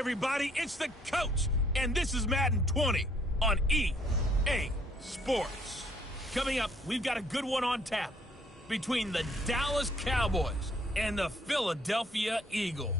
everybody, it's the coach, and this is Madden 20 on EA Sports. Coming up, we've got a good one on tap between the Dallas Cowboys and the Philadelphia Eagles.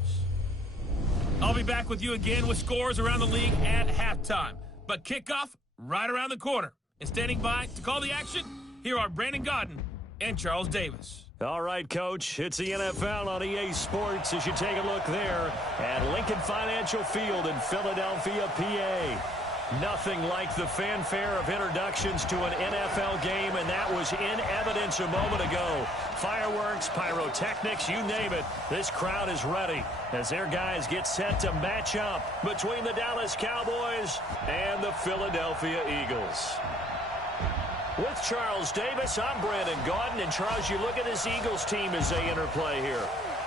I'll be back with you again with scores around the league at halftime, but kickoff right around the corner. And standing by to call the action, here are Brandon Godden and Charles Davis. All right, Coach, it's the NFL on EA Sports as you take a look there at Lincoln Financial Field in Philadelphia, PA. Nothing like the fanfare of introductions to an NFL game, and that was in evidence a moment ago. Fireworks, pyrotechnics, you name it. This crowd is ready as their guys get set to match up between the Dallas Cowboys and the Philadelphia Eagles. With Charles Davis, I'm Brandon Gaudin. And Charles, you look at this Eagles team as they interplay here.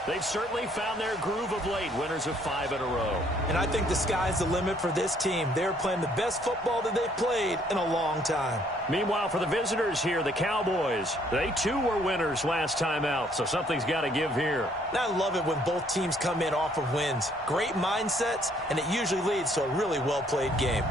They've certainly found their groove of late, winners of 5 in a row. And I think the sky's the limit for this team. They're playing the best football that they've played in a long time. Meanwhile, for the visitors here, the Cowboys, they too were winners last time out, so something's got to give here. And I love it when both teams come in off of wins. Great mindsets, and it usually leads to a really well-played game.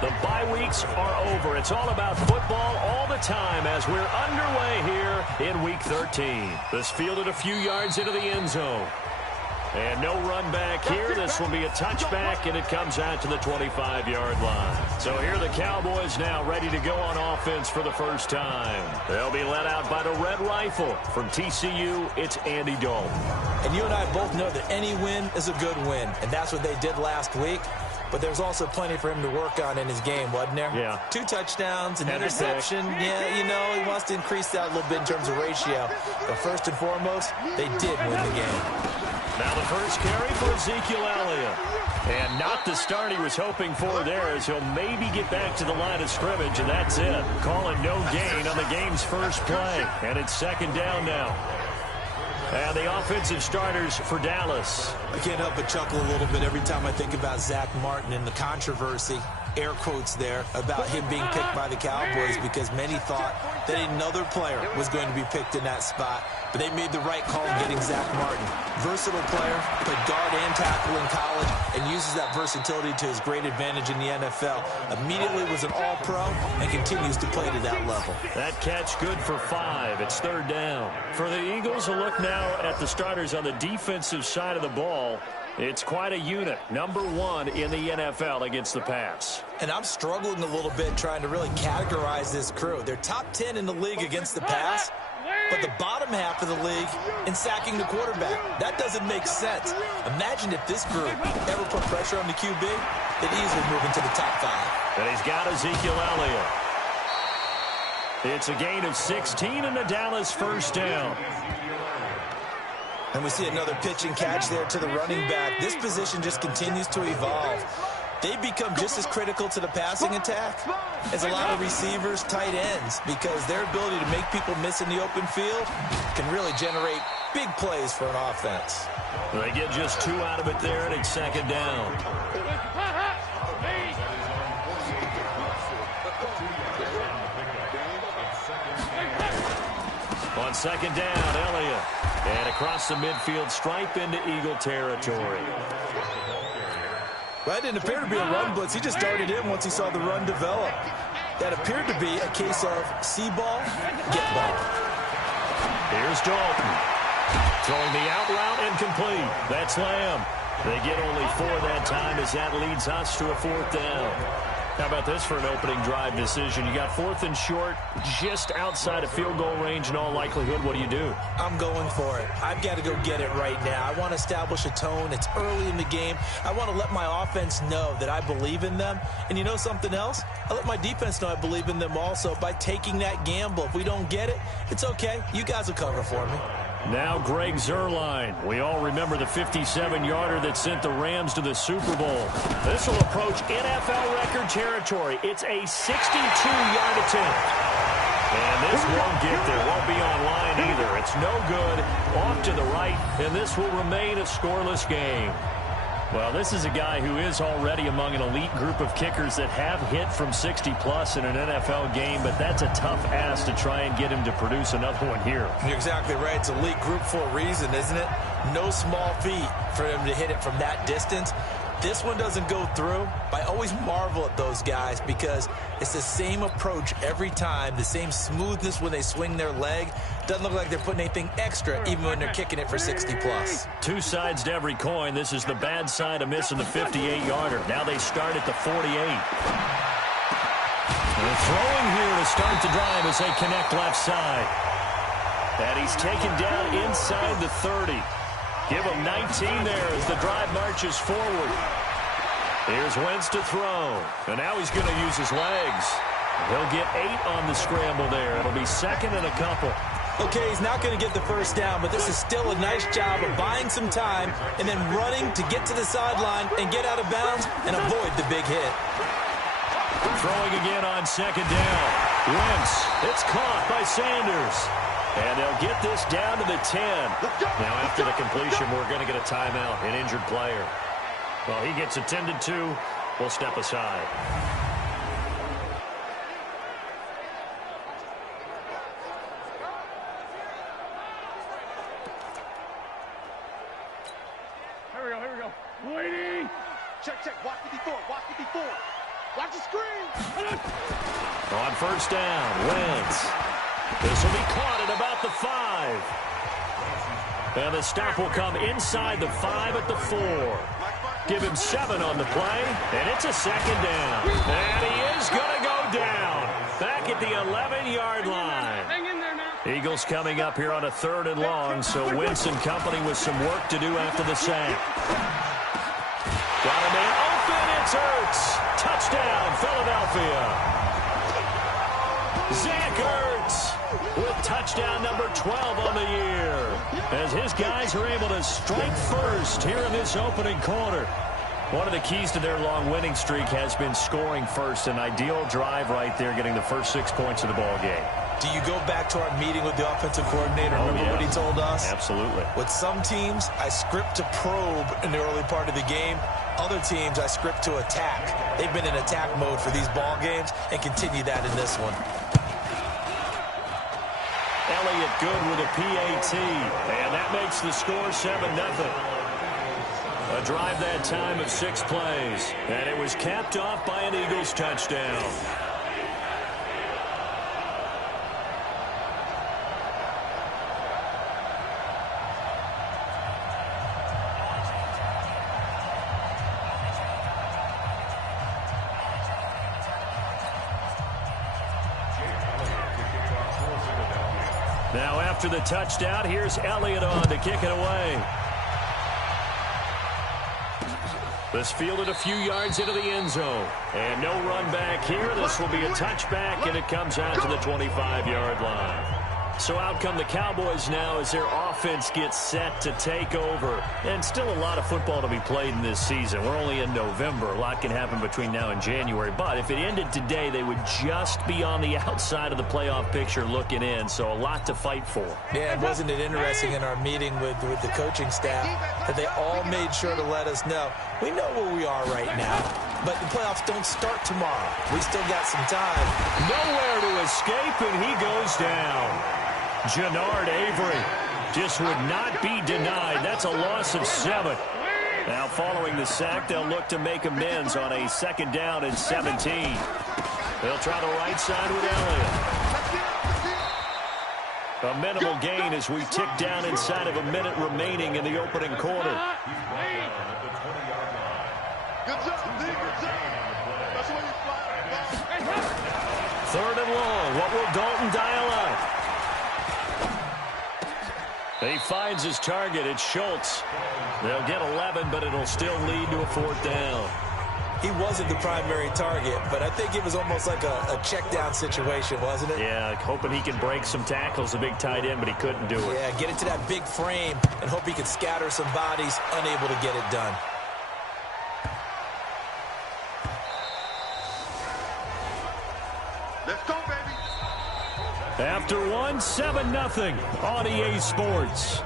The bye weeks are over. It's all about football all the time as we're underway here in Week 13. This fielded a few yards into the end zone. And no run back here. This will be a touchback, and it comes out to the 25-yard line. So here are the Cowboys now ready to go on offense for the first time. They'll be led out by the Red Rifle. From TCU, it's Andy Dalton. And you and I both know that any win is a good win, and that's what they did last week. But there's also plenty for him to work on in his game, wasn't there? Yeah. 2 touchdowns, an interception. Yeah, you know, he wants to increase that a little bit in terms of ratio. But first and foremost, they did win the game. Now the first carry for Ezekiel Elliott. And not the start he was hoping for there, as he'll maybe get back to the line of scrimmage, and that's it. Calling no gain on the game's first play. And it's second down now. And the offensive starters for Dallas. I can't help but chuckle a little bit every time I think about Zach Martin and the controversy, air quotes there, about him being picked by the Cowboys, because many thought that another player was going to be picked in that spot. But they made the right call in getting Zach Martin. Versatile player, played guard and tackle in college, and uses that versatility to his great advantage in the NFL. Immediately was an all-pro and continues to play to that level. That catch good for 5. It's third down. For the Eagles, a look now at the starters on the defensive side of the ball. It's quite a unit, number 1 in the NFL against the pass. And I'm struggling a little bit trying to really categorize this crew. They're top 10 in the league against the pass, but the bottom half of the league in sacking the quarterback. That doesn't make sense. Imagine if this group ever put pressure on the QB, they'd easily move into the top 5. And he's got Ezekiel Elliott. It's a gain of 16 and the Dallas first down. And we see another pitch and catch there to the running back. This position just continues to evolve. They become just as critical to the passing attack as a lot of receivers, tight ends, because their ability to make people miss in the open field can really generate big plays for an offense. They get just 2 out of it there, and it's second down. On second down, Elliott. And across the midfield stripe into Eagle territory. Well, that didn't appear to be a run blitz. He just darted in once he saw the run develop. That appeared to be a case of see ball, get ball. Here's Dalton. Throwing the out route and complete. That's Lamb. They get only 4 that time as that leads us to a 4th down. How about this for an opening drive decision? You got 4th and short, just outside of field goal range in all likelihood. What do? I'm going for it. I've got to go get it right now. I want to establish a tone. It's early in the game. I want to let my offense know that I believe in them. And you know something else? I let my defense know I believe in them also by taking that gamble. If we don't get it, it's okay. You guys will cover for me. Now Greg Zuerlein. We all remember the 57-yarder that sent the Rams to the Super Bowl. This will approach NFL record territory. It's a 62-yard attempt. And this won't get there. Won't be online either. It's no good. Off to the right, and this will remain a scoreless game. Well, this is a guy who is already among an elite group of kickers that have hit from 60-plus in an NFL game, but that's a tough ask to try and get him to produce another one here. You're exactly right. It's elite group for a reason, isn't it? No small feat for him to hit it from that distance. This one doesn't go through. I always marvel at those guys because it's the same approach every time, the same smoothness when they swing their leg. Doesn't look like they're putting anything extra even when they're kicking it for 60-plus. Two sides to every coin. This is the bad side of missing the 58-yarder. Now they start at the 48. They're throwing here to start the drive as they connect left side. And he's taken down inside the 30. Give him 19 there as the drive marches forward. Here's Wentz to throw. And now he's going to use his legs. He'll get 8 on the scramble there. It'll be second and a couple. Okay, he's not going to get the first down, but this is still a nice job of buying some time and then running to get to the sideline and get out of bounds and avoid the big hit. Throwing again on second down. Wentz. It's caught by Sanders. And they'll get this down to the 10. Now, after the completion, we're going to get a timeout, an injured player. Well, he gets attended to. We'll step aside. Here we go. Waiting. Check. Watch it before. Watch the screen. On first down, Wentz. This will be caught at about the 5. And the stop will come inside the 5 at the 4. Give him 7 on the play, and it's a second down. And he is going to go down back at the 11-yard line. Hang in there now. Eagles coming up here on a 3rd and long, so Wentz and company with some work to do after the sack. Got a man open. It's Ertz. Touchdown, Philadelphia. Zach Ertz with touchdown number 12 on the year as his guys are able to strike first here in this opening quarter. One of the keys to their long winning streak has been scoring first. An ideal drive right there, getting the first 6 points of the ball game. Do you go back to our meeting with the offensive coordinator? Remember what he told us? Absolutely. With some teams, I script to probe in the early part of the game. Other teams, I script to attack. They've been in attack mode for these ball games and continue that in this one. Elliott good with a PAT, and that makes the score 7-0. A drive that time of 6 plays, and it was capped off by an Eagles touchdown. Now after the touchdown, here's Elliott on to kick it away. This fielded a few yards into the end zone. And no run back here. This will be a touchback, and it comes out to the 25-yard line. So out come the Cowboys now as their offense gets set to take over. And still a lot of football to be played in this season. We're only in November. A lot can happen between now and January. But if it ended today, they would just be on the outside of the playoff picture looking in. So a lot to fight for. Yeah, and wasn't it interesting in our meeting with the coaching staff that they all made sure to let us know, we know where we are right now, but the playoffs don't start tomorrow. We still got some time. Nowhere to escape, and he goes down. Jannard Avery just would not be denied. That's a loss of 7. Now following the sack, they'll look to make amends on a 2nd down and 17. They'll try the right side with Elliott. A minimal gain as we tick down inside of a minute remaining in the opening quarter. Good job, D. Good job. That's where you fly. 3rd and long. What will Dalton dial up? He finds his target. It's Schultz. They'll get 11, but it'll still lead to a 4th down. He wasn't the primary target, but I think it was almost like a check down situation, wasn't it? Yeah, hoping he can break some tackles, a big tight end, but he couldn't do it. Yeah, get into that big frame and hope he can scatter some bodies, unable to get it done. Let's go, baby. After one, 7-0 on EA Sports.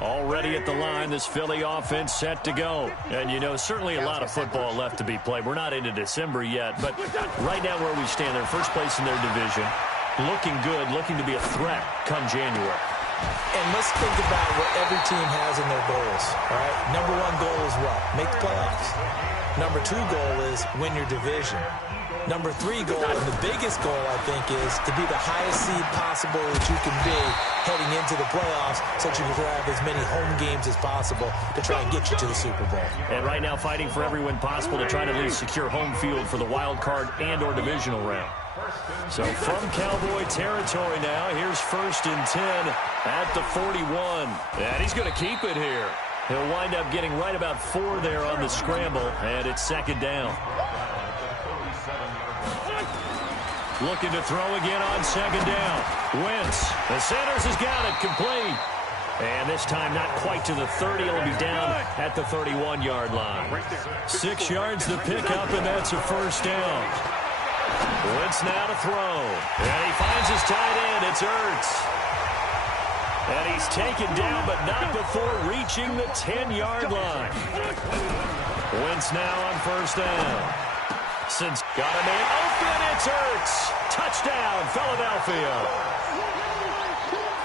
Already at the line, this Philly offense set to go. And, you know, certainly a lot of football left to be played. We're not into December yet, but right now where we stand, they're first place in their division. Looking good, looking to be a threat come January. And let's think about what every team has in their goals, all right? Number one goal is what? Make the playoffs. Number two goal is win your division. Number three goal, and the biggest goal, I think, is to be the highest seed possible that you can be heading into the playoffs so that you can have as many home games as possible to try and get you to the Super Bowl. And right now fighting for every win possible to try to at least secure home field for the wild card and or divisional round. So from Cowboy territory now, here's 1st and 10 at the 41. And he's going to keep it here. He'll wind up getting right about 4 there on the scramble, and it's 2nd down. Looking to throw again on 2nd down. Wentz. The Sanders has got it complete. And this time not quite to the 30. It'll be down at the 31-yard line. 6 yards the pickup, and that's a 1st down. Wentz now to throw. And he finds his tight end. It's Ertz. And he's taken down, but not before reaching the 10-yard line. Wentz now on 1st down. Since got a man open, it's Ertz. Touchdown, Philadelphia.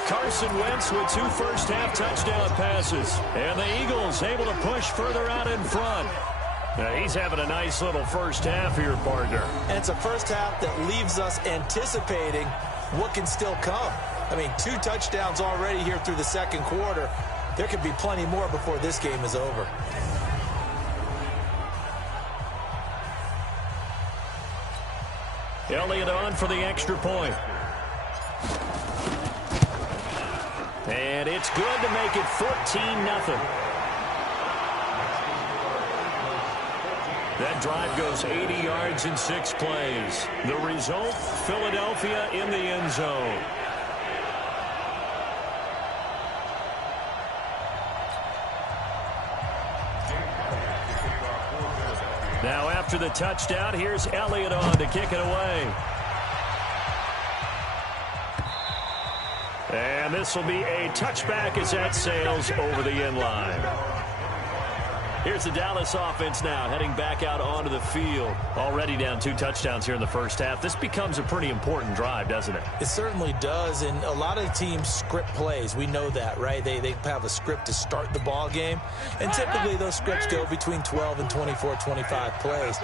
Carson Wentz with 2 first-half touchdown passes. And the Eagles able to push further out in front. Now he's having a nice little first half here, partner. And it's a first half that leaves us anticipating what can still come. I mean, 2 touchdowns already here through the 2nd quarter. There could be plenty more before this game is over. Elliott on for the extra point. And it's good to make it 14-0. That drive goes 80 yards in 6 plays. The result, Philadelphia in the end zone. Now after the touchdown, here's Elliott on to kick it away. And this will be a touchback as that sails over the end line. Here's the Dallas offense now heading back out onto the field. Already down 2 touchdowns here in the first half. This becomes a pretty important drive, doesn't it? It certainly does, and a lot of teams script plays. We know that, right? They have a script to start the ball game, and typically those scripts go between 12 and 24, 25 plays.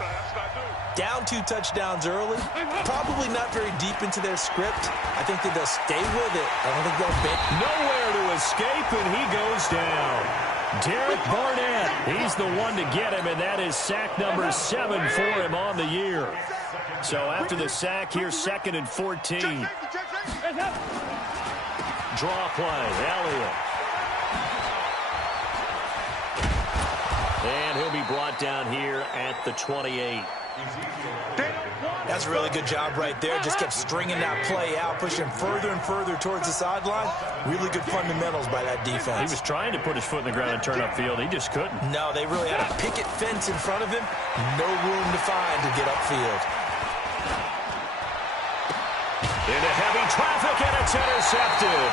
Down 2 touchdowns early, probably not very deep into their script. I think that they'll stay with it. I don't think they'll bend. Nowhere to escape, and he goes down. Derek Barnett, he's the one to get him, and that is sack number 7 for him on the year. So after the sack, here's 2nd and 14. Draw play, Elliott. And he'll be brought down here at the 28. That's a really good job right there. Just kept stringing that play out, pushing further and further towards the sideline. Really good fundamentals by that defense. He was trying to put his foot in the ground and turn upfield. He just couldn't. No, they really had a picket fence in front of him. No room to find to get upfield. Into heavy traffic, and it's intercepted.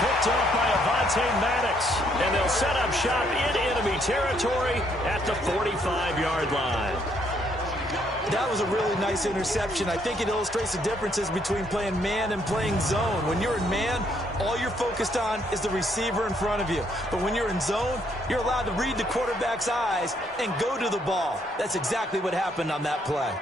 Picked off by Avonte Maddox. And they'll set up shop in enemy territory at the 45-yard line. That was a really nice interception. I think it illustrates the differences between playing man and playing zone. When you're in man, all you're focused on is the receiver in front of you. But when you're in zone, you're allowed to read the quarterback's eyes and go to the ball. That's exactly what happened on that play.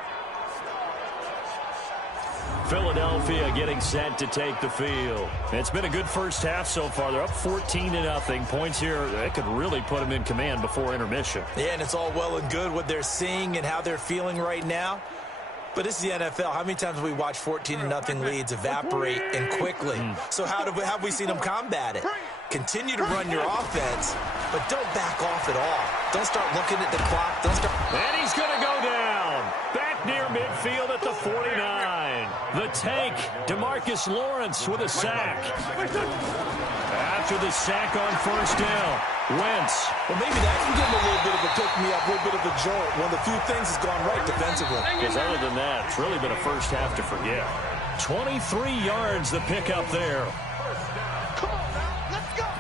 Philadelphia getting set to take the field. It's been a good first half so far. They're up 14-0. Points here, that could really put them in command before intermission. Yeah, and it's all well and good what they're seeing and how they're feeling right now. But this is the NFL. How many times have we watched 14-0 leads evaporate and quickly? So how have we seen them combat it? Continue to run your offense, but don't back off at all. Don't start looking at the clock. And he's going to go down. Back near midfield at the 49. The tank, DeMarcus Lawrence with a sack. After the sack on first down, Wentz. Well, maybe that can give him a little bit of a pick-me-up, a little bit of a jolt. One of the few things that's gone right defensively. Because other than that, it's really been a first half to forget. 23 yards the pickup there. Come on now, let's go.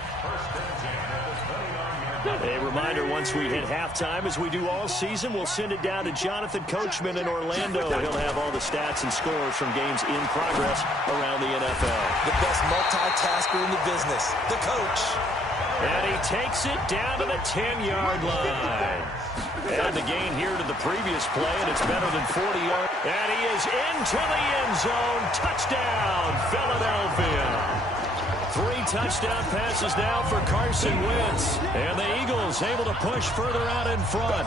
A reminder, once we hit halftime, as we do all season, we'll send it down to Jonathan Coachman in Orlando. He'll have all the stats and scores from games in progress around the NFL. The best multitasker in the business, the coach. And he takes it down to the 10-yard line. And the gain here to the previous play, and it's better than 40 yards. And he is into the end zone. Touchdown, Philadelphia. 3 touchdown passes now for Carson Wentz. And the Eagles able to push further out in front.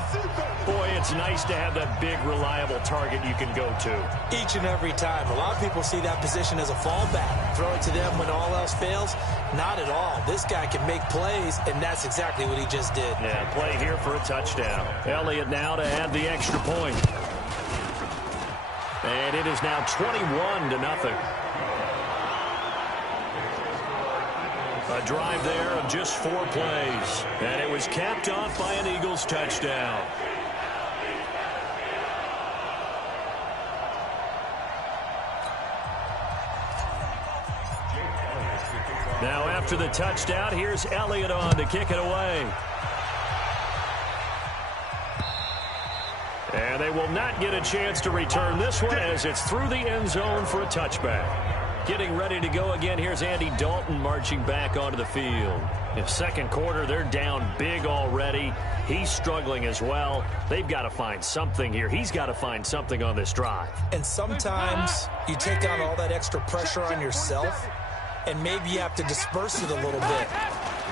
Boy, it's nice to have that big, reliable target you can go to. Each and every time. A lot of people see that position as a fallback. Throw it to them when all else fails. Not at all. This guy can make plays, and that's exactly what he just did. Yeah, play here for a touchdown. Elliott now to add the extra point. And it is now 21-0. A drive there of just 4 plays. And it was capped off by an Eagles touchdown. Now after the touchdown, here's Elliott on to kick it away. And they will not get a chance to return this one as it's through the end zone for a touchback. Getting ready to go again. Here's Andy Dalton marching back onto the field. In second quarter, they're down big already. He's struggling as well. They've got to find something here. He's got to find something on this drive. And sometimes you take on all that extra pressure on yourself, and maybe you have to disperse it a little bit.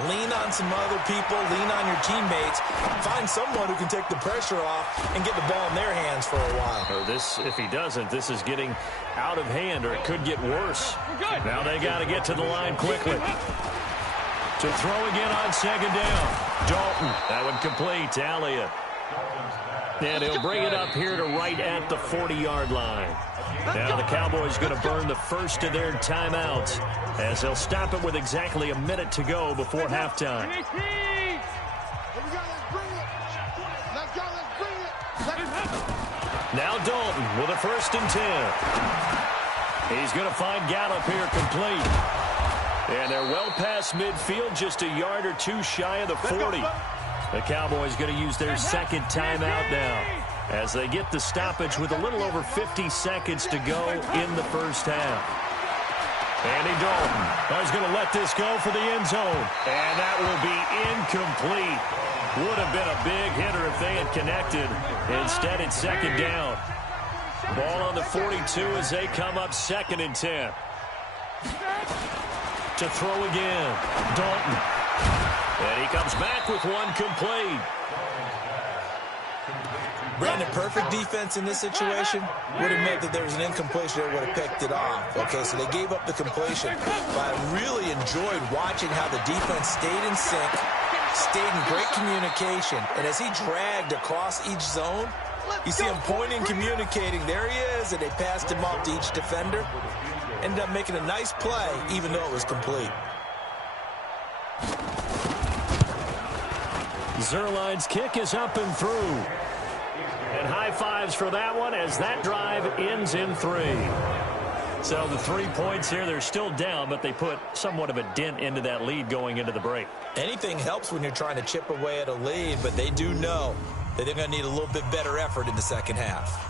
Lean on some other people, lean on your teammates, find someone who can take the pressure off and get the ball in their hands for a while. Or this, if he doesn't, this is getting out of hand, or it could get worse. Now they got to get to the line quickly. To throw again on second down. Dalton, that one complete to Elliott. And he'll bring it up here to right at the 40-yard line. Now the Cowboys going to burn the first of their timeouts as they'll stop it with exactly a minute to go before halftime. Now Dalton with a 1st and 10. He's going to find Gallup here complete. And they're well past midfield, just a yard or 2 shy of the 40. The Cowboys going to use their second timeout now as they get the stoppage with a little over 50 seconds to go in the first half. Andy Dalton is going to let this go for the end zone. And that will be incomplete. Would have been a big hitter if they had connected. Instead, it's second down. Ball on the 42 as they come up 2nd and 10. To throw again, Dalton. And he comes back with one complete. Brandon, perfect defense in this situation would have meant that there was an incompletion that would have picked it off. Okay, so they gave up the completion. But I really enjoyed watching how the defense stayed in sync, stayed in great communication. And as he dragged across each zone, you see him pointing, communicating. There he is, and they passed him off to each defender. Ended up making a nice play, even though it was complete. Zerline's kick is up and through. And high fives for that one as that drive ends in 3. So the 3 points here, they're still down, but they put somewhat of a dent into that lead going into the break. Anything helps when you're trying to chip away at a lead, but they do know that they're going to need a little bit better effort in the second half.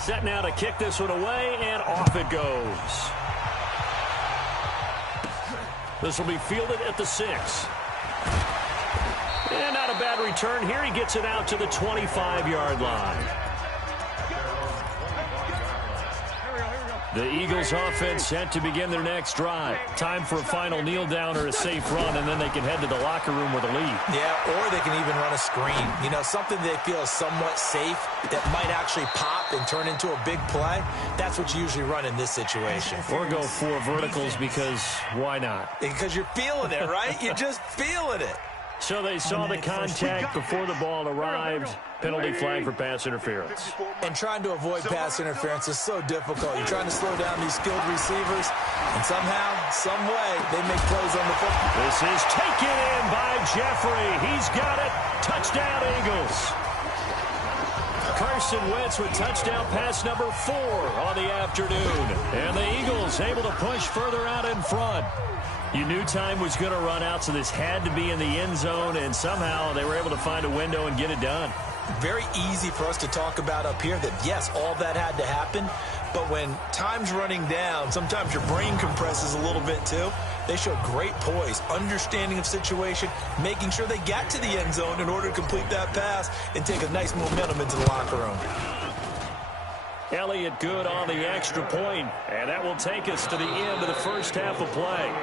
Set now to kick this one away, and off it goes. This will be fielded at the 6. And not a bad return here. He gets it out to the 25-yard line. The Eagles offense set to begin their next drive. Time for a final kneel down or a safe run, and then they can head to the locker room with a lead. Yeah, or they can even run a screen. You know, something they feel is somewhat safe that might actually pop and turn into a big play. That's what you usually run in this situation. Or go 4 verticals because why not? Because you're feeling it, right? You're just feeling it. So they saw the contact before the ball arrived. Penalty flag for pass interference. And trying to avoid pass interference is so difficult. You're trying to slow down these skilled receivers, and somehow, some way, they make plays on the football. This is taken in by Jeffrey. He's got it. Touchdown, Eagles. Carson Wentz with touchdown pass number 4 on the afternoon. And the Eagles able to push further out in front. You knew time was going to run out, so this had to be in the end zone, and somehow they were able to find a window and get it done. Very easy for us to talk about up here that, yes, all that had to happen, but when time's running down, sometimes your brain compresses a little bit too. They showed great poise, understanding of situation, making sure they got to the end zone in order to complete that pass and take a nice momentum into the locker room. Elliott good on the extra point, and that will take us to the end of the first half of play.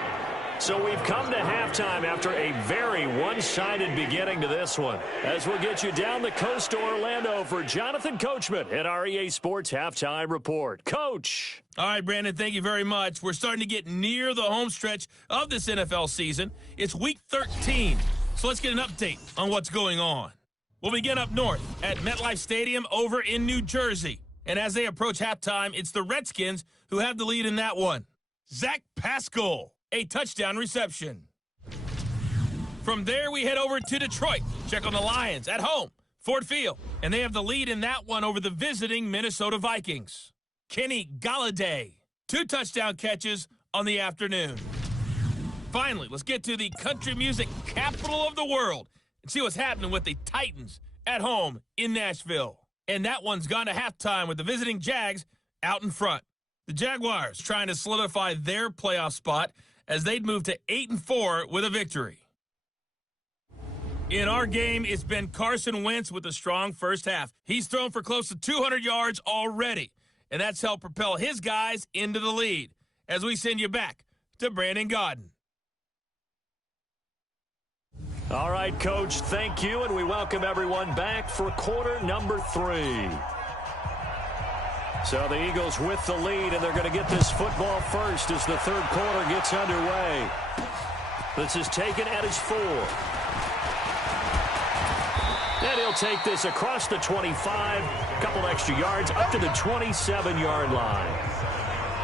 So we've come to halftime after a very one-sided beginning to this one. As we'll get you down the coast to Orlando for Jonathan Coachman at our EA Sports Halftime Report. Coach. All right, Brandon, thank you very much. We're starting to get near the home stretch of this NFL season. It's Week 13, so let's get an update on what's going on. We'll begin up north at MetLife Stadium over in New Jersey. And as they approach halftime, it's the Redskins who have the lead in that one. Zach Pascal, a touchdown reception. From there, we head over to Detroit. Check on the Lions at home, Ford Field. And they have the lead in that one over the visiting Minnesota Vikings. Kenny Galladay, 2 touchdown catches on the afternoon. Finally, let's get to the country music capital of the world and see what's happening with the Titans at home in Nashville. And that one's gone to halftime with the visiting Jags out in front. The Jaguars trying to solidify their playoff spot as they'd move to 8-4 with a victory. In our game, it's been Carson Wentz with a strong first half. He's thrown for close to 200 yards already, and that's helped propel his guys into the lead. As we send you back to Brandon Gaudin. All right, Coach, thank you, and we welcome everyone back for quarter number 3. So the Eagles with the lead, and they're going to get this football first as the third quarter gets underway. This is taken at his 4. And he'll take this across the 25, a couple extra yards, up to the 27-yard line.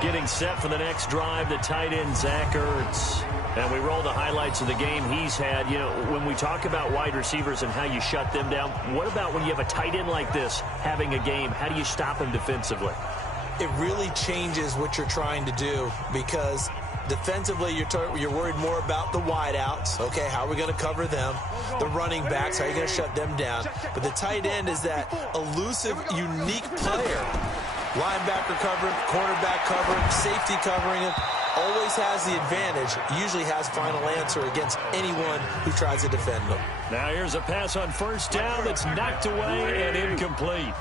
Getting set for the next drive, the tight end, Zach Ertz. And we roll the highlights of the game he's had. You know, when we talk about wide receivers and how you shut them down, what about when you have a tight end like this having a game? How do you stop him defensively? It really changes what you're trying to do because defensively you're worried more about the wideouts. Okay, how are we going to cover them? The running backs, how are you going to shut them down? But the tight end is that elusive, unique player. Linebacker covering, cornerback covering, safety covering him. Always has the advantage, usually has final answer against anyone who tries to defend them. Now here's a pass on first down that's knocked away and incomplete.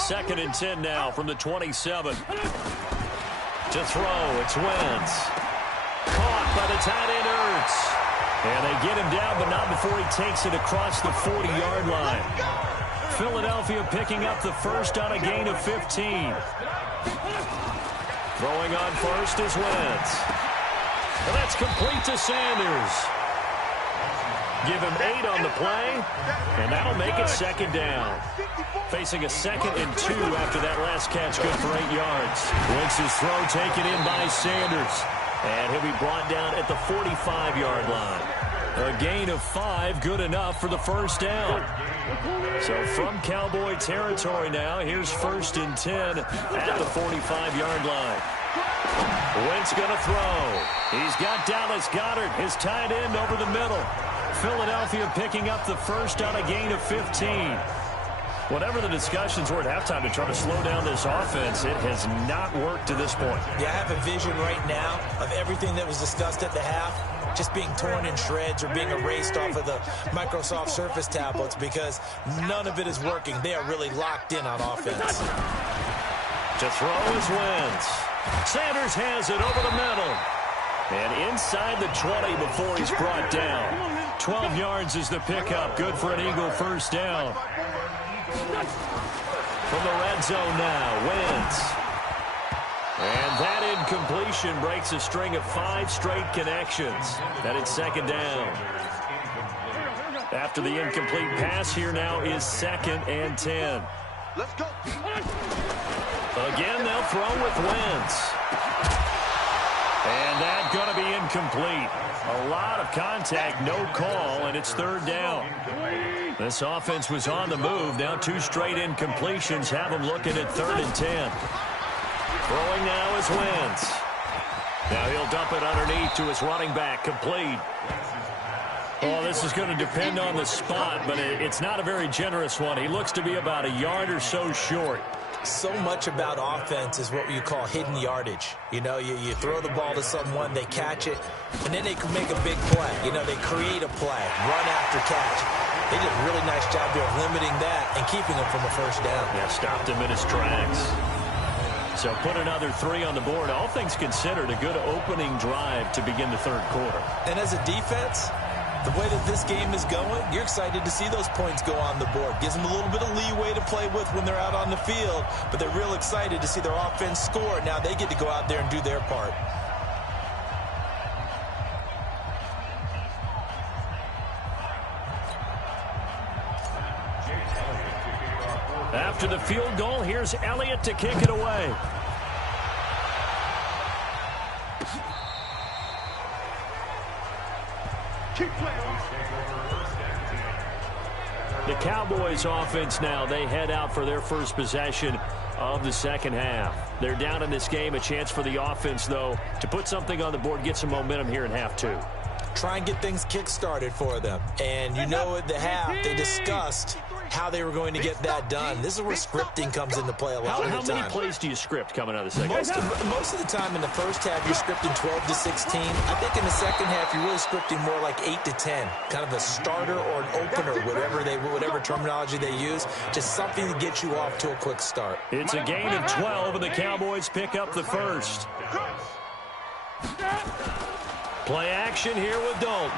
2nd and 10 now from the 27. To throw, it's Wentz. Caught by the tight end Ertz. And they get him down, but not before he takes it across the 40-yard line. Philadelphia picking up the first on a gain of 15. Throwing on first is Wentz. And that's complete to Sanders. Give him 8 on the play, and that'll make it 2nd down. Facing a 2nd and 2 after that last catch, good for 8 yards. Wentz's throw taken in by Sanders. And he'll be brought down at the 45-yard line. A gain of 5, good enough for the first down. So from Cowboy territory now, here's 1st and 10 at the 45-yard line. Wentz going to throw. He's got Dallas Goedert, his tight end, over the middle. Philadelphia picking up the first on a gain of 15. Whatever the discussions were at halftime to try to slow down this offense, it has not worked to this point. Yeah, I have a vision right now of everything that was discussed at the half just being torn in shreds or being erased off of the Microsoft Surface tablets because none of it is working. They are really locked in on offense. To throw is Wentz. Sanders has it over the middle. And inside the 20 before he's brought down. 12 yards is the pickup. Good for an Eagle first down. From the red zone now, Wentz. And that incompletion breaks a string of 5 straight connections. That is 2nd down. After the incomplete pass, here now is 2nd and 10. Let's go. Again, they'll throw with Wentz. And that's going to be incomplete. A lot of contact, no call, and it's 3rd down. This offense was on the move. Now 2 straight incompletions have them looking at 3rd and 10. Throwing now is Wentz. Now he'll dump it underneath to his running back, complete. Oh, this is going to depend on the spot, but it's not a very generous one. He looks to be about a yard or so short. So much about offense is what you call hidden yardage. You know, you throw the ball to someone, they catch it, and then they can make a big play. You know, they create a play, run after catch. They did a really nice job there of limiting that and keeping him from a 1st down. Yeah, stopped him in his tracks. So put another 3 on the board. All things considered, a good opening drive to begin the 3rd quarter. And as a defense, the way that this game is going, you're excited to see those points go on the board. Gives them a little bit of leeway to play with when they're out on the field, but they're real excited to see their offense score. Now they get to go out there and do their part. After the field goal, here's Elliott to kick it away. The Cowboys offense now, they head out for their first possession of the 2nd half. They're down in this game. A chance for the offense, though, to put something on the board, get some momentum here in half 2. Try and get things kick-started for them. And you know at the half, they discussed how they were going to get that done. This is where scripting comes into play a lot of the time. How many plays do you script coming out of the 2nd half? Most of the time in the 1st half, you're scripting 12 to 16. I think in the 2nd half, you're really scripting more like 8 to 10. Kind of a starter or an opener, whatever terminology they use. Just something to get you off to a quick start. It's a gain of 12, and the Cowboys pick up the 1st. Play action here with Dalton.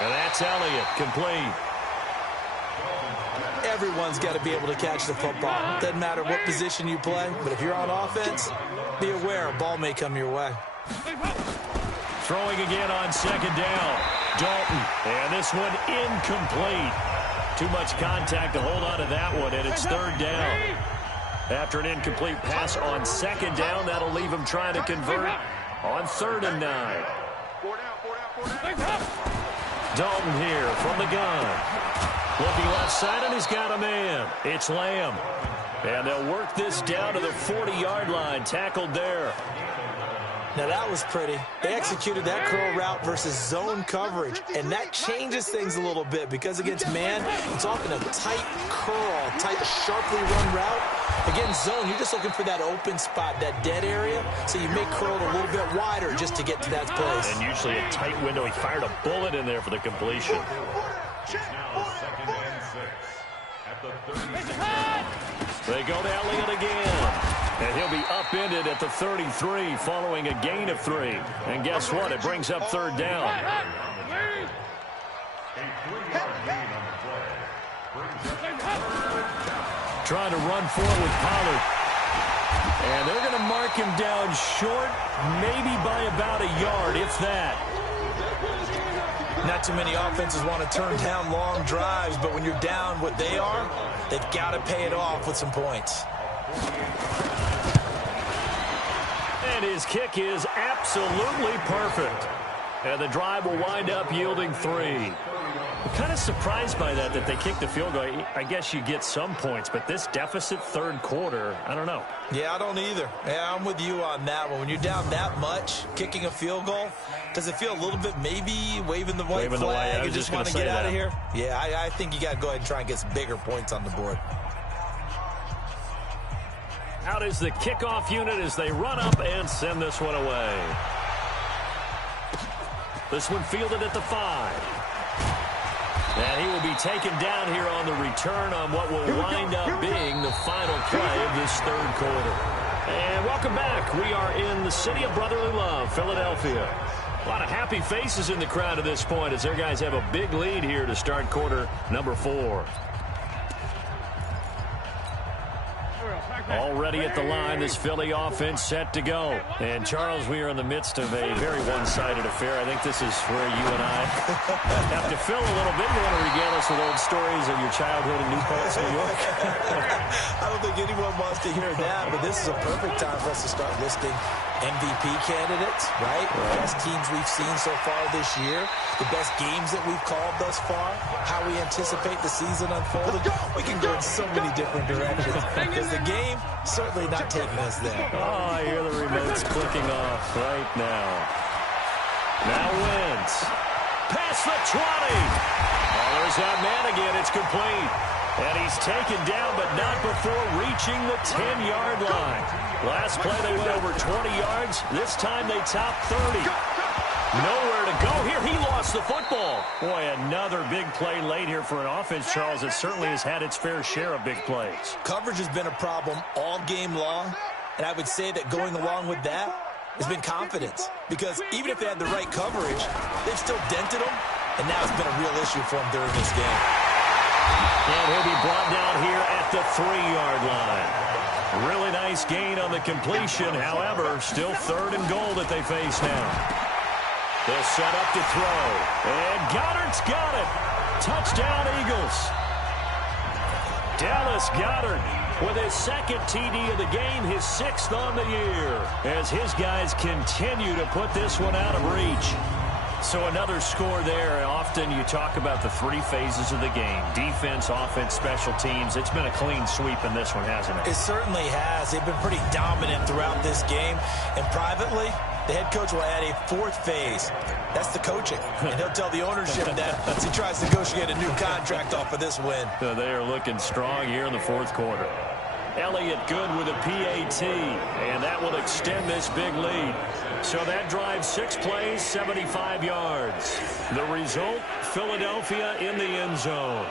And that's Elliott, complete. Everyone's got to be able to catch the football. Doesn't matter what position you play, but if you're on offense, be aware a ball may come your way. Throwing again on 2nd down. Dalton, and this one incomplete. Too much contact to hold on to that one, and it's 3rd down. After an incomplete pass on 2nd down, that'll leave him trying to convert on 3rd and 9. Dalton here from the gun. Looking left side, and he's got a man. It's Lamb. And they'll work this down to the 40-yard line. Tackled there. Now, that was pretty. They executed that curl route versus zone coverage, and that changes things a little bit because against man, it's often a tight curl, tight, sharply run route. Against zone, you're just looking for that open spot, that dead area, so you may curl it a little bit wider just to get to that place. And usually a tight window. He fired a bullet in there for the completion. They go to Elliott again. And he'll be upended at the 33 following a gain of 3. And guess what? It brings up 3rd down. Trying to run forward with Pollard. And they're going to mark him down short, maybe by about a yard, if that. Not too many offenses want to turn down long drives, but when you're down what they are, they've got to pay it off with some points. And his kick is absolutely perfect. And the drive will wind up yielding 3. I'm kind of surprised by that they kicked the field goal. I guess you get some points, but this deficit 3rd quarter, I don't know. Yeah, I don't either. Yeah, I'm with you on that one. When you're down that much, kicking a field goal, does it feel a little bit maybe waving the white flag and just want to get out of here? Yeah, I think you got to go ahead and try and get some bigger points on the board. Out is the kickoff unit as they run up and send this one away. This one fielded at the 5. And he will be taken down here on the return on what will wind up being the final play of this 3rd quarter. And welcome back. We are in the city of brotherly love, Philadelphia. A lot of happy faces in the crowd at this point as their guys have a big lead here to start quarter number 4. already at the line. This Philly offense set to go. And, Charles, we are in the midst of a very one-sided affair. I think this is where you and I have to fill a little bit. You want to regale us with old stories of your childhood in New Paltz, New York? I don't think anyone wants to hear that, but this is a perfect time for us to start listing MVP candidates, right? The best teams we've seen so far this year, the best games that we've called thus far, how we anticipate the season unfolding. We can go in so many different directions because the game certainly not taking us there. Oh, I hear the remotes clicking off right now. Now wins. Past the 20. Oh, there's that man again. It's complete. And he's taken down, but not before reaching the 10-yard line. Last play, they went over 20 yards. This time, they topped 30. Nowhere to go here. He lost the football. Boy, another big play late here for an offense, Charles, that certainly has had its fair share of big plays. Coverage has been a problem all game long, and I would say that going along with that has been confidence. Because even if they had the right coverage, they've still dented them, and now it's been a real issue for them during this game. And he'll be brought down here at the 3-yard line. Really nice gain on the completion. However, still 3rd and goal that they face now. They'll set up to throw. And Goddard's got it. Touchdown, Eagles. Dallas Goedert with his 2nd TD of the game, his 6th on the year, as his guys continue to put this one out of reach. So another score there. Often you talk about the 3 phases of the game: defense, offense, special teams. It's been a clean sweep in this one, hasn't it? It certainly has. They've been pretty dominant throughout this game. And privately, the head coach will add a 4th phase. That's the coaching. And he'll tell the ownership that as he tries to negotiate a new contract off of this win. So they are looking strong here in the 4th quarter. Elliott good with a PAT, and that will extend this big lead. So that drives 6 plays, 75 yards. The result, Philadelphia in the end zone.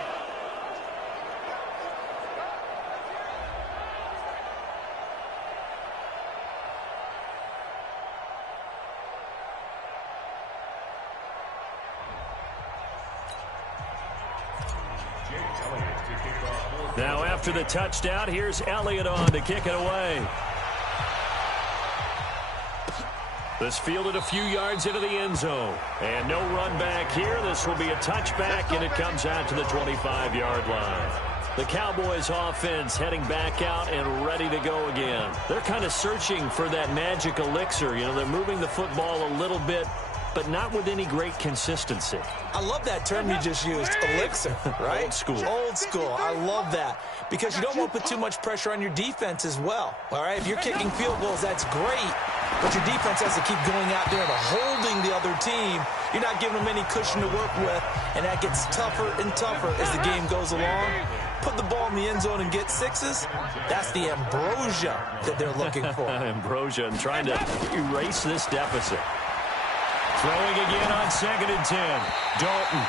Now after the touchdown, here's Elliott on to kick it away. This fielded a few yards into the end zone. And no run back here. This will be a touchback, and it comes out to the 25-yard line. The Cowboys offense heading back out and ready to go again. They're kind of searching for that magic elixir. You know, they're moving the football a little bit, but not with any great consistency. I love that term you just used, elixir, right? Old school. Old school. I love that because you don't want to put too much pressure on your defense as well, all right? If you're kicking field goals, that's great, but your defense has to keep going out there and holding the other team. You're not giving them any cushion to work with, and that gets tougher and tougher as the game goes along. Put the ball in the end zone and get 6s. That's the ambrosia that they're looking for. Ambrosia, and trying to erase this deficit. Throwing again on 2nd and 10. Dalton.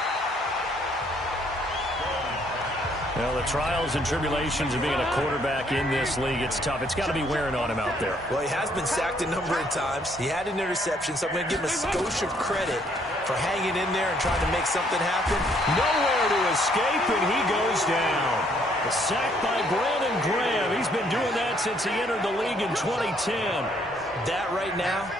Well, the trials and tribulations of being a quarterback in this league, it's tough. It's got to be wearing on him out there. Well, he has been sacked a number of times. He had an interception, so I'm going to give him a skosh of credit for hanging in there and trying to make something happen. Nowhere to escape, and he goes down. A sack by Brandon Graham. He's been doing that since he entered the league in 2010. That right now,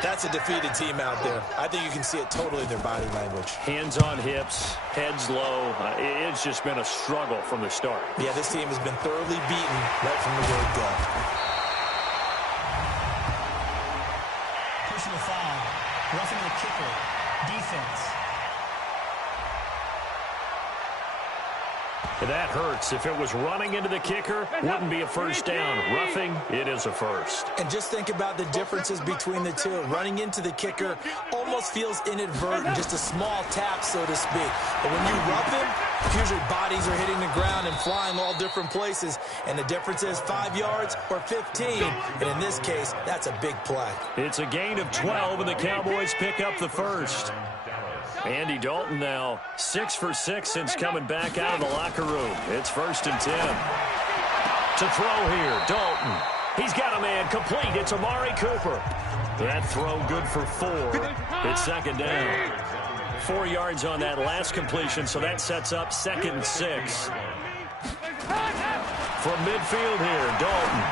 that's a defeated team out there. I think you can see it totally in their body language. Hands on hips, heads low. It's just been a struggle from the start. Yeah, this team has been thoroughly beaten right from the word go. Personal foul. Roughing the kicker. Defense. That hurts. If it was running into the kicker, wouldn't be a first down. Roughing, it is a first. And just think about the differences between the two. Running into the kicker almost feels inadvertent, just a small tap, so to speak. But when you rough him, usually bodies are hitting the ground and flying all different places. And the difference is 5 yards or 15. And in this case, that's a big play. It's a gain of 12, and the Cowboys pick up the first. Andy Dalton now 6 for 6 since coming back out of the locker room. It's 1st and 10. To throw here, Dalton. He's got a man complete. It's Amari Cooper. That throw good for 4. It's 2nd down. 4 yards on that last completion, so that sets up 2nd and 6. From midfield here, Dalton.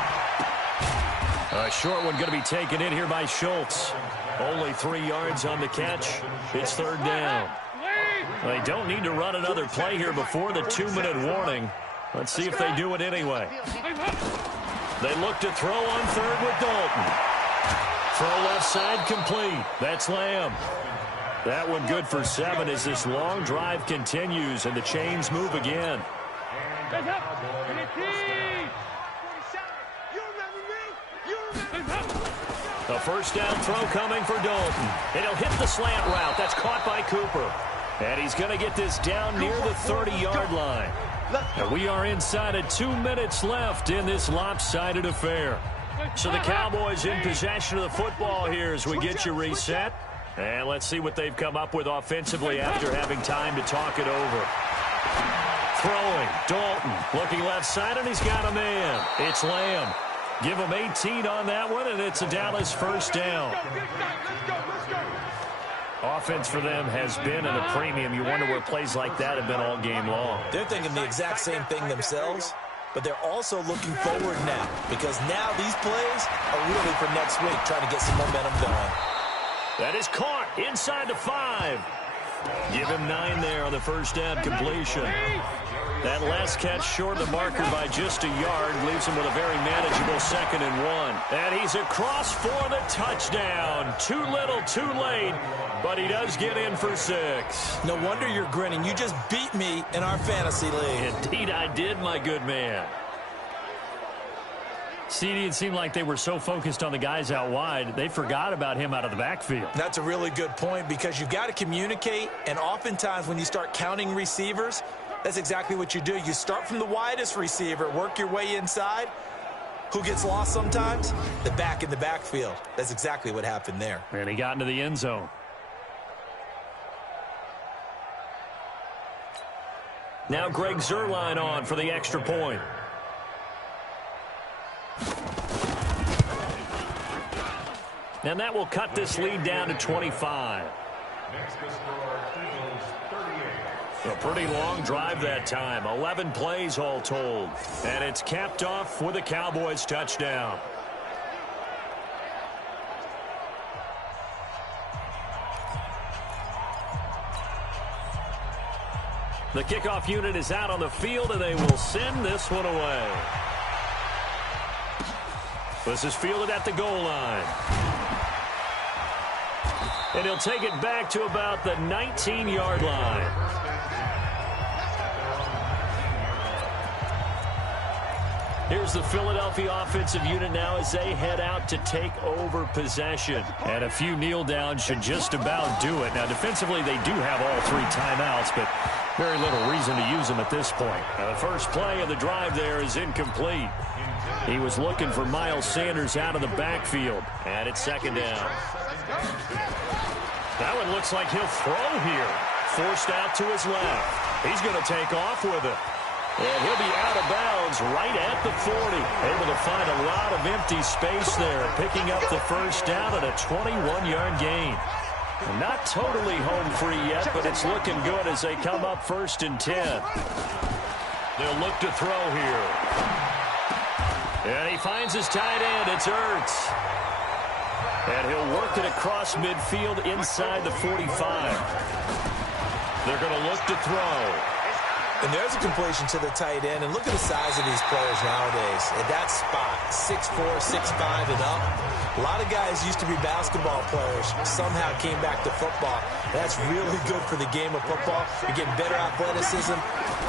A short one going to be taken in here by Schultz. Only 3 yards on the catch. It's third down. They don't need to run another play here before the 2-minute warning. Let's see if they do it anyway. They look to throw on third with Dalton. Throw left side complete. That's Lamb. That one good for 7 as this long drive continues and the chains move again. A first down throw coming for Dalton. And he'll hit the slant route. That's caught by Cooper. And he's going to get this down near the 30-yard line. And we are inside of 2 minutes left in this lopsided affair. So the Cowboys in possession of the football here as we get you reset. And let's see what they've come up with offensively after having time to talk it over. Throwing, Dalton looking left side, and he's got a man. It's Lamb. Give him 18 on that one, and it's a Dallas first down. Offense for them has been at a premium. You wonder where plays like that have been all game long. They're thinking the exact same thing themselves, but they're also looking forward now because now these plays are really for next week, trying to get some momentum going. That is caught inside the 5. Give him 9 there on the first down completion. That last catch short of the marker by just a yard leaves him with a very manageable 2nd and 1. And he's across for the touchdown. Too little, too late, but he does get in for 6. No wonder you're grinning. You just beat me in our fantasy league. Indeed I did, my good man. CD, it seemed like they were so focused on the guys out wide, they forgot about him out of the backfield. That's a really good point because you've got to communicate, and oftentimes when you start counting receivers, that's exactly what you do. You start from the widest receiver, work your way inside. Who gets lost sometimes? The back in the backfield. That's exactly what happened there. And he got into the end zone. Now Greg Zuerlein on for the extra point. And that will cut this lead down to 25. A pretty long drive that time. 11 plays all told. And it's capped off with a Cowboys touchdown. The kickoff unit is out on the field, and they will send this one away. This is fielded at the goal line. And he'll take it back to about the 19-yard line. Here's the Philadelphia offensive unit now as they head out to take over possession. And a few kneel downs should just about do it. Now, defensively, they do have all 3 timeouts, but very little reason to use them at this point. Now, the first play of the drive there is incomplete. He was looking for Miles Sanders out of the backfield. And it's 2nd down. That one looks like he'll throw here. Forced out to his left. He's going to take off with it. And he'll be out of bounds right at the 40. Able to find a lot of empty space there. Picking up the first down at a 21-yard gain. Not totally home free yet, but it's looking good as they come up 1st and 10. They'll look to throw here. And he finds his tight end. It's Ertz. And he'll work it across midfield inside the 45. They're going to look to throw. And there's a completion to the tight end. And look at the size of these players nowadays. At that spot, 6'4", 6'5", and up. A lot of guys used to be basketball players. Somehow came back to football. That's really good for the game of football. You're getting better athleticism,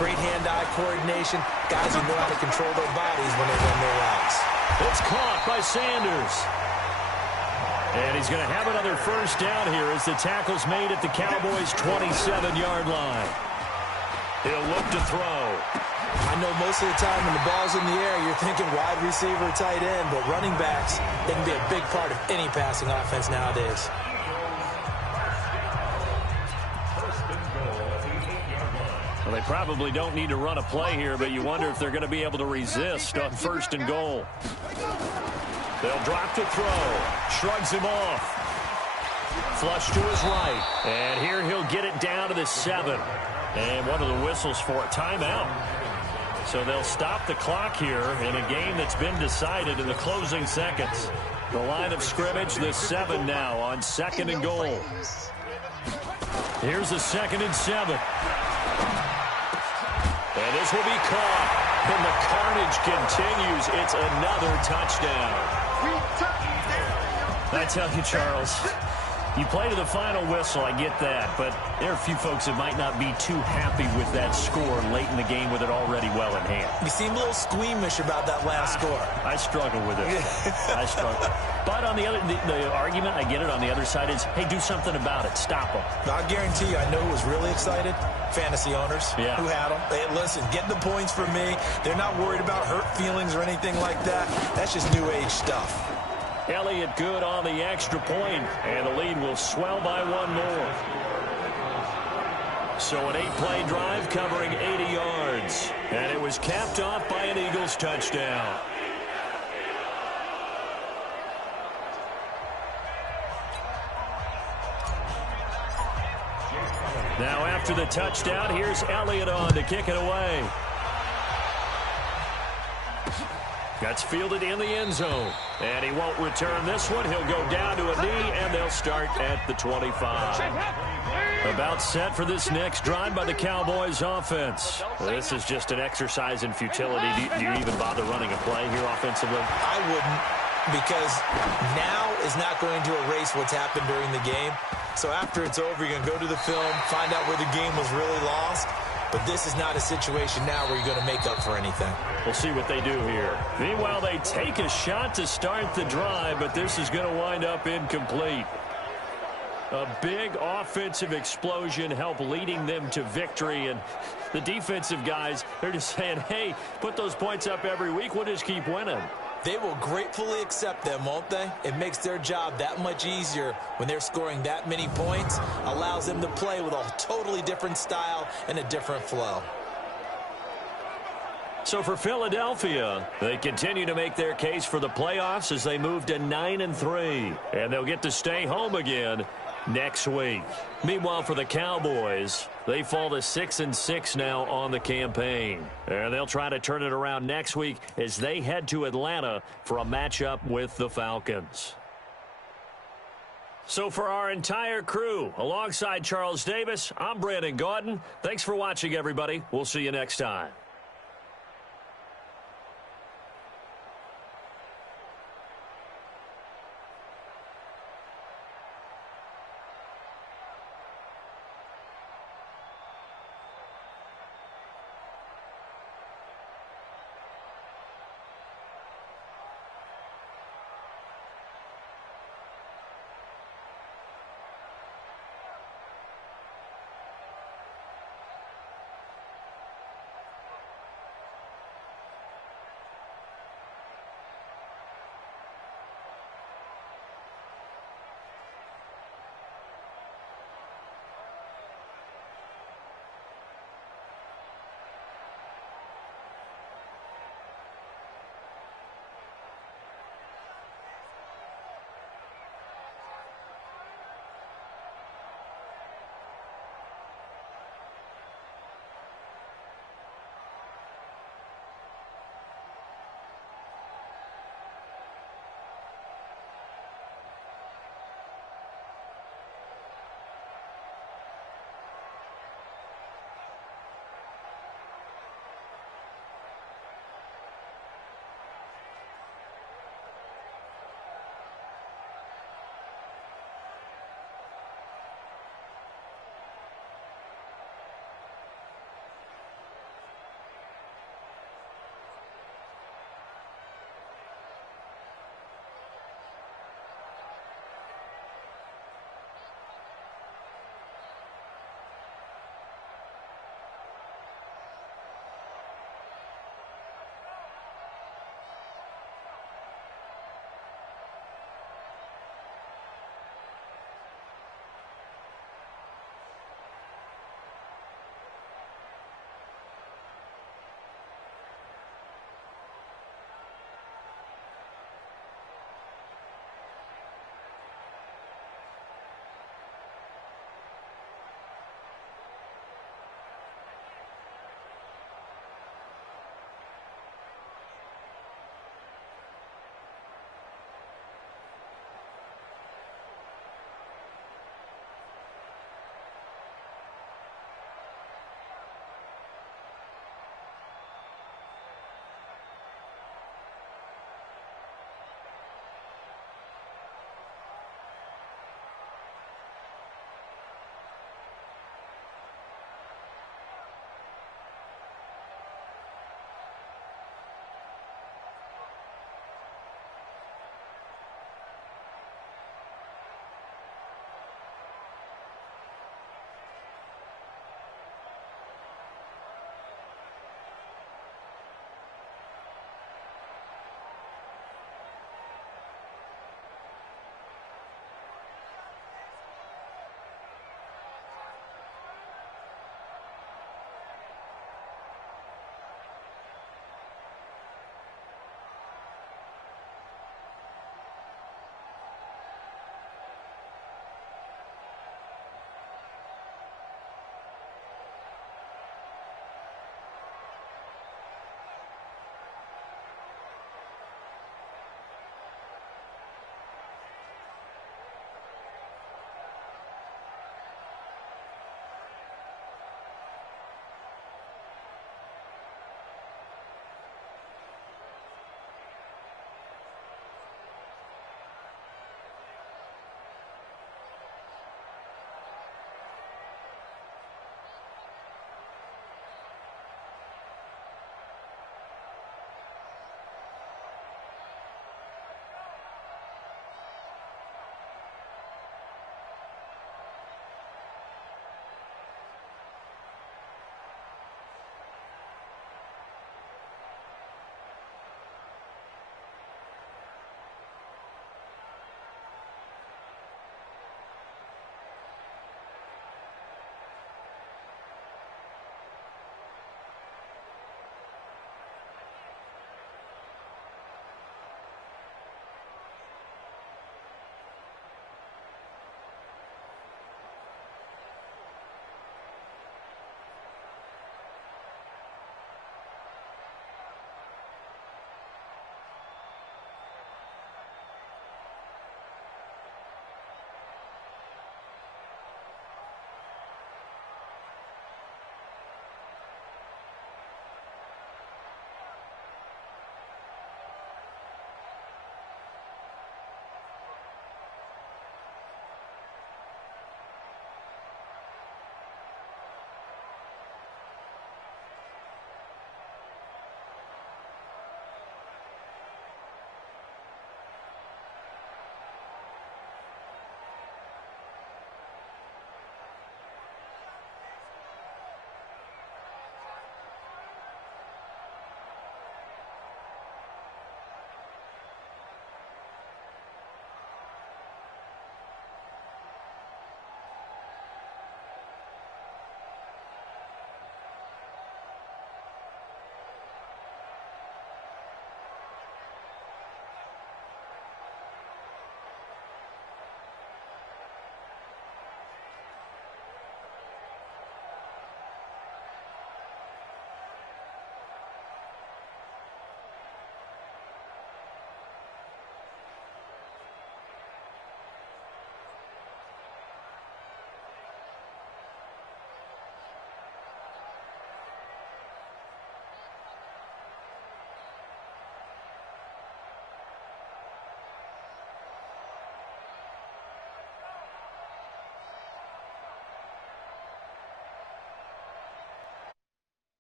great hand-eye coordination. Guys who know how to control their bodies when they run their routes. It's caught by Sanders. And he's going to have another first down here as the tackle's made at the Cowboys' 27-yard line. He'll look to throw. I know most of the time when the ball's in the air, you're thinking wide receiver, tight end, but running backs, they can be a big part of any passing offense nowadays. Well, they probably don't need to run a play here, but you wonder if they're going to be able to resist on 1st and goal. They'll drop to throw. Shrugs him off. Flush to his right. And here he'll get it down to the 7. And one of the whistles for a timeout. So they'll stop the clock here in a game that's been decided in the closing seconds. The line of scrimmage, the 7 now on 2nd and goal. Here's the 2nd and 7. And this will be caught. And the carnage continues. It's another touchdown. I tell you, Charles, you play to the final whistle, I get that, but there are a few folks that might not be too happy with that score late in the game with it already well in hand. You seem a little squeamish about that last score. I struggle with it. I struggle. But on the other, the argument, I get it, on the other side is, hey, do something about it. Stop them. I guarantee you, I know who was really excited. Fantasy owners who had them. Hey, listen, get the points for me. They're not worried about hurt feelings or anything like that. That's just new age stuff. Elliott good on the extra point, and the lead will swell by 1 more. So an 8-play drive covering 80 yards, and it was capped off by an Eagles touchdown. Now after the touchdown, here's Elliott on to kick it away. That's fielded in the end zone. And he won't return this one. He'll go down to a knee, and they'll start at the 25. About set for this next drive by the Cowboys offense. This is just an exercise in futility. Do you even bother running a play here offensively? I wouldn't, because now is not going to erase what's happened during the game. So after it's over, you're going to go to the film, find out where the game was really lost. But this is not a situation now where you're going to make up for anything. We'll see what they do here. Meanwhile, they take a shot to start the drive, but this is going to wind up incomplete. A big offensive explosion helped leading them to victory. And the defensive guys, they're just saying, hey, put those points up every week. We'll just keep winning. They will gratefully accept them, won't they? It makes their job that much easier when they're scoring that many points. Allows them to play with a totally different style and a different flow. So for Philadelphia, they continue to make their case for the playoffs as they move to 9-3. And they'll get to stay home again next week. Meanwhile, for the Cowboys, they fall to 6-6 now on the campaign. And they'll try to turn it around next week as they head to Atlanta for a matchup with the Falcons. So for our entire crew, alongside Charles Davis, I'm Brandon Gaudin. Thanks for watching, everybody. We'll see you next time.